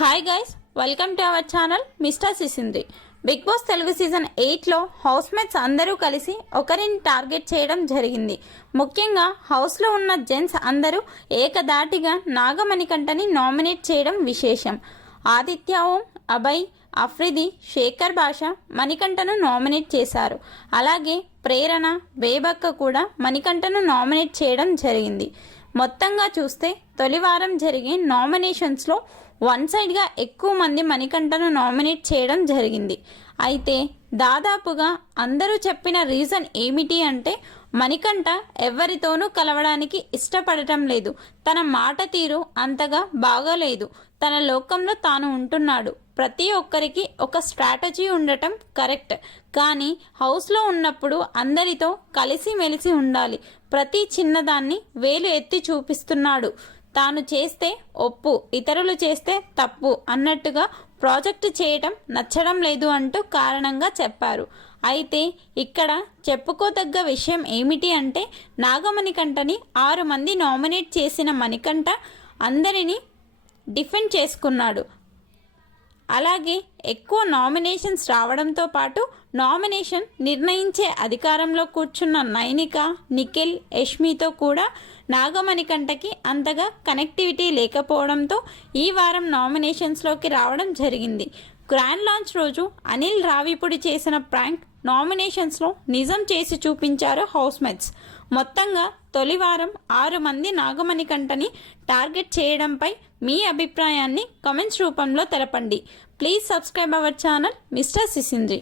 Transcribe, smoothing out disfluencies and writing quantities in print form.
Hi guys, welcome to our channel mister Sisindri. Big boss Telugu season 8లో housemates అందరూ కలిసి ఒకరిని టార్గెట్ చేయడం జరిగింది. ముఖ్యంగా హౌస్లో ఉన్న జెంట్స్ అందరూ ఏకదాటిగా నాగమణికంఠని నామినేట్ చేయడం విశేషం. ఆదిత్య ఓం, అభయ్, అఫ్రిది, శేఖర్ భాష మణికంఠను నామినేట్ చేశారు. అలాగే ప్రేరణ, బేబక్క కూడా మణికంఠను నామినేట్ చేయడం జరిగింది. మొత్తంగా చూస్తే తొలి వారం జరిగే నామినేషన్స్లో వన్ సైడ్గా ఎక్కువ మంది మణికంఠను నామినేట్ చేయడం జరిగింది. అయితే దాదాపుగా అందరూ చెప్పిన రీజన్ ఏమిటి అంటే మణికంఠ ఎవరితోనూ కలవడానికి ఇష్టపడటం లేదు, తన మాట తీరు అంతగా బాగోలేదు, తన లోకంలో తాను ఉంటున్నాడు. ప్రతి ఒక్కరికి ఒక స్ట్రాటజీ ఉండటం కరెక్ట్, కానీ హౌస్లో ఉన్నప్పుడు అందరితో కలిసిమెలిసి ఉండాలి. ప్రతి చిన్నదాన్ని వేలు ఎత్తి చూపిస్తున్నాడు. తాను చేస్తే ఒప్పు, ఇతరులు చేస్తే తప్పు అన్నట్టుగా ప్రాజెక్టు చేయటం నచ్చడం లేదు అంటూ కారణంగా చెప్పారు. అయితే ఇక్కడ చెప్పుకోదగ్గ విషయం ఏమిటి అంటే నాగమణికంఠని 6 మంది నామినేట్ చేసిన మణికంఠ అందరినీ డిఫెండ్ చేసుకున్నాడు. అలాగే ఎక్కువ నామినేషన్స్ రావడంతో పాటు నామినేషన్ నిర్ణయించే అధికారంలో కూర్చున్న నైనిక, నిఖిల్, యష్మితో కూడా నాగమణికంఠకి అంతగా కనెక్టివిటీ లేకపోవడంతో ఈ వారం నామినేషన్స్లోకి రావడం జరిగింది. గ్రాండ్ లాంచ్ రోజు అనిల్ రావిపూడి చేసిన ప్రాంక్ నామినేషన్స్లో నిజం చేసి చూపించారు హౌస్మేట్స్. మొత్తంగా తొలి వారం 6 మంది నాగమణికంఠని టార్గెట్ చేయడంపై మీ అభిప్రాయాన్ని కామెంట్స్ రూపంలో తెలపండి. Please subscribe our channel mister సిసింద్రి.